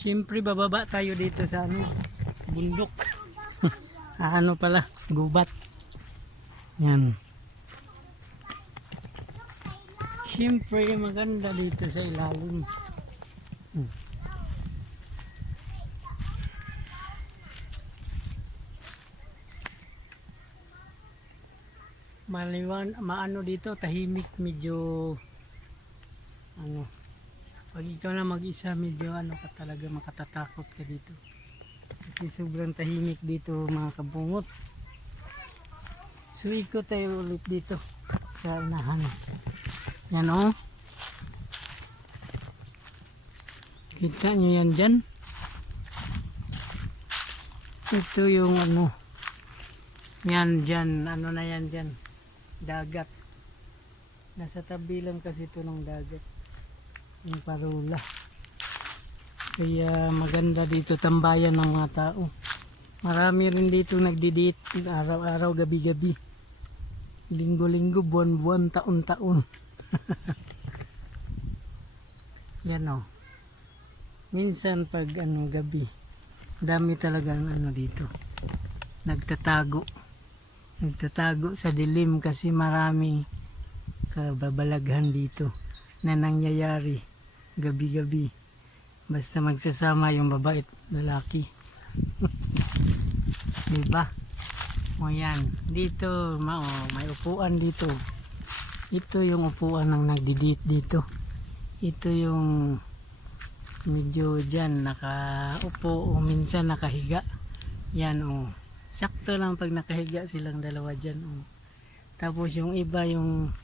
Siyempre bababa tayo dito sa ano, bundok. Ano pala, gubat. Yan. Siyempre maganda dito sa ilalim. Maliwan, maano dito, tahimik, medyo ano, pag ikaw na mag-isa medyo ano ka talaga, makatatakot ka dito kasi sobrang tahimik dito mga kabungot. So ikot tayo ulit dito sa unahan. Yan o, kita nyo yan dyan, ito yung ano yan dyan, ano na yan dyan, dagat. Nasa tabi lang kasi ito ng dagat, yung Parula. Kaya maganda dito tambayan ng mga tao. Marami rin dito nagdidate araw-araw, gabi-gabi, linggo-linggo, buwan-buwan, taon-taon. Yan o. Minsan pag ano gabi, dami talagang ano dito, nagtatago sa dilim kasi marami kababalaghan dito na nangyayari gabi-gabi basta magsasama yung babae at lalaki. Diba? O yan, dito may upuan dito. Ito yung upuan ng nagdidate dito. Ito yung medyo dyan nakaupo o minsan nakahiga. Yan o. Sakto lang pag nakahiga silang dalawa dyan. O. Tapos yung iba yung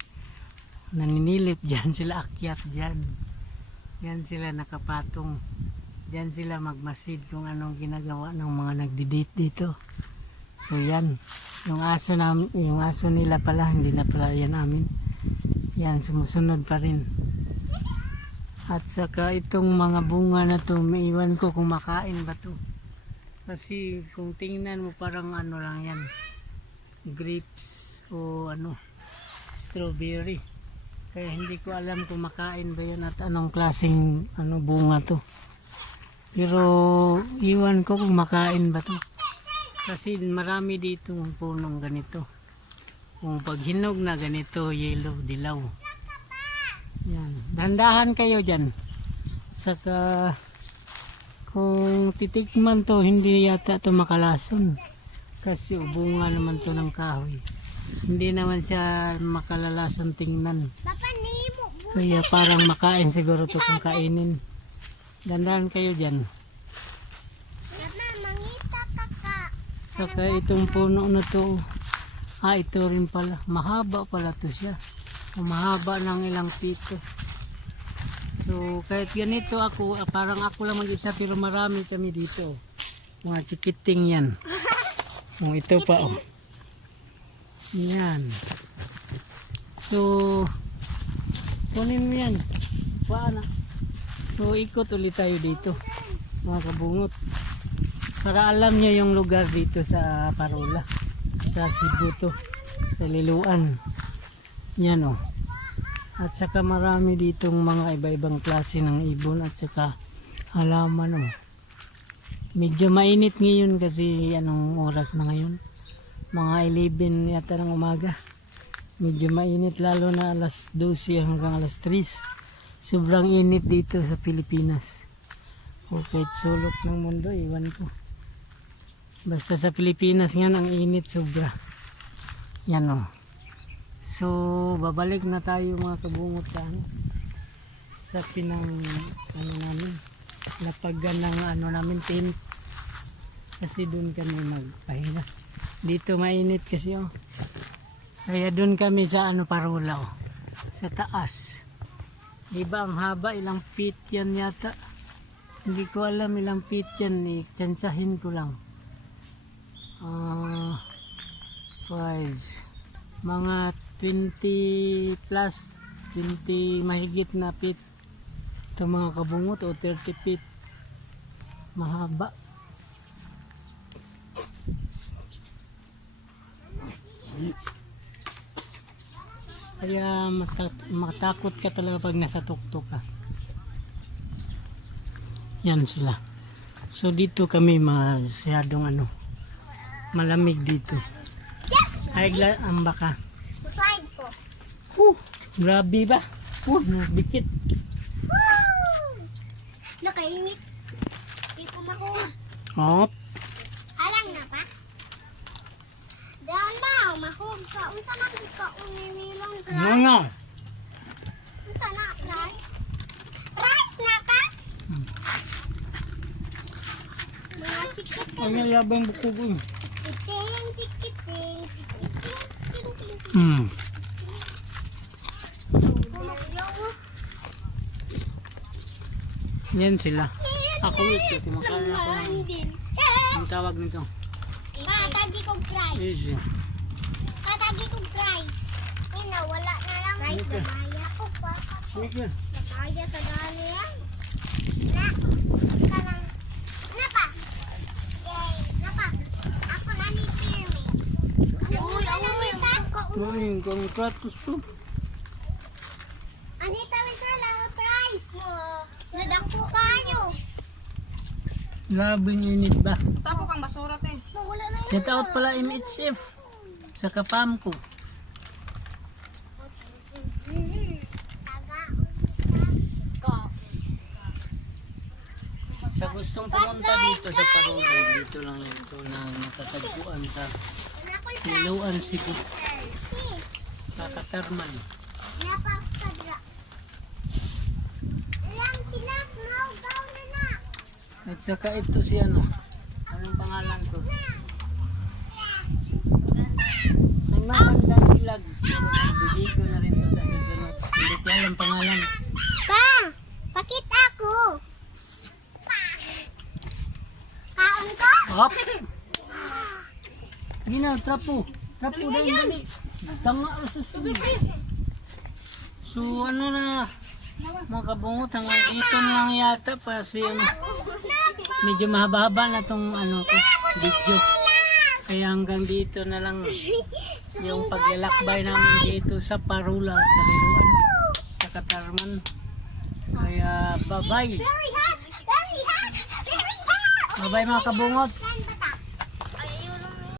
naninilip dyan, sila akyat dyan. Yan sila nakapatong. Dyan sila magmasid kung anong ginagawa ng mga nagdi-date dito. So yan, yung aso namin, yung aso nila pala, hindi na pala yan amin. Yan, sumusunod pa rin. At saka itong mga bunga na to, maiwan ko kung makain ba to. Kasi kung tingnan mo parang ano lang yan, grapes o ano, strawberry. Kaya hindi ko alam kung makain ba yan at anong klaseng ano bunga to. Pero iwan ko kung makain ba to. Kasi marami dito ng punong ganito. Kung pag hinog na ganito, yellow, dilaw. Yan. Dandahan kayo dyan. Saka kung titikman to, hindi yata to makalason. Kasi ubunga naman to ng kahoy. Hindi naman siya makalalason tingnan. Kaya parang makain siguro to kung kainin. Dandahan kayo dyan. Saka itong puno na to, ito rin pala, mahaba pala to siya. Mahaba ng ilang pito. So kahit ganito ako, parang ako lang mag-isa pero marami kami dito. Mga chikiting yan. Ito pa oh. Yan. So kunin mo yan. Paano? So ikot ulit tayo dito mga kabungot. Para alam niya yung lugar dito sa Parula. Sa Cebu to. Sa Liloan. Yan o. At saka marami ditong mga iba-ibang klase ng ibon at saka halaman o. Medyo mainit ngayon kasi anong oras na ngayon? Mga 11 yata ng umaga. Medyo mainit lalo na alas 12 hanggang alas 3. Sobrang init dito sa Pilipinas. O kahit sulok ng mundo, iwan ko. Basta sa Pilipinas nga ang init sobra. Yan o. So babalik na tayo mga kabungot sa pinang ano namin, lapagan ng ano namin tent. Kasi doon kami magpahinga. Dito mainit kasi o. Kaya doon kami sa ano Parula o. Sa taas. Diba ang haba, ilang feet yan yata. Hindi ko alam ilang feet yan, tsansyahin ko lang. 5 mga 20 plus 20 mahigit na feet ito mga kabungot o 30 feet mahaba. Kaya matakot ka talaga pag nasa tuktok ka. Yan sila. So dito kami masyadong malamig dito. Yes! Ay, ang baka. Slide ko. Grabe ba? Dikit. Woo! Nakainit. Hindi ko makuha. Oh, Alang na pa? Down daw, mahog ka. Unsa na ka umiwilong ano rice? nga? Unsa na rice? Rice na pa? Mga chikiting. Ang yabang bukog yun. Chikiting, chikiting, chikiting, chikiting. Yan sila. Ako ito, kumakain ako ng Din. ang tawag nito. Patagi kong rice. Easy. Patagi kong rice. Ay, nawala na lang. Rice na maya ko pa. Sige. Nakaya sa dali yan. Na. Karang. Napa. Yay. Napa. Ako na ni Pirmi. Uy, Anita. Maring kang kratos soup. Anita, wala lang ang price mo. Nadako kayo. Labing init ba? Tapo kang basura, te. Wala na yan. Shout out pala MHF sa kapam ko. Taga. Sa gustong pumunta dito sa Parola, dito lang ito na natatagpuan sa Nakoy Niluan, Cebu, price. Kakatarman. Napapagdra. Ilang sila, maugaw na na. At saka ito si anong pangalan ko? May magandang ilag. Pero nagbibigo na rin to sa susunod. Hindi ko alam pangalan. Pa, pakita ako. Kaon ko? Hop! Gina, trapo. Trapo dali. Tanga, susunod. So ano na, mga kabungot, hanggang dito na lang yata pa si medyo mahaba-haba na tong video. Kaya hanggang dito na lang yung paglalakbay namin dito sa Parola, sa Niluan, sa Katarman. Kaya bye-bye. Very hot! Very hot! Very hot! Bye-bye mga kabungot. Saan ba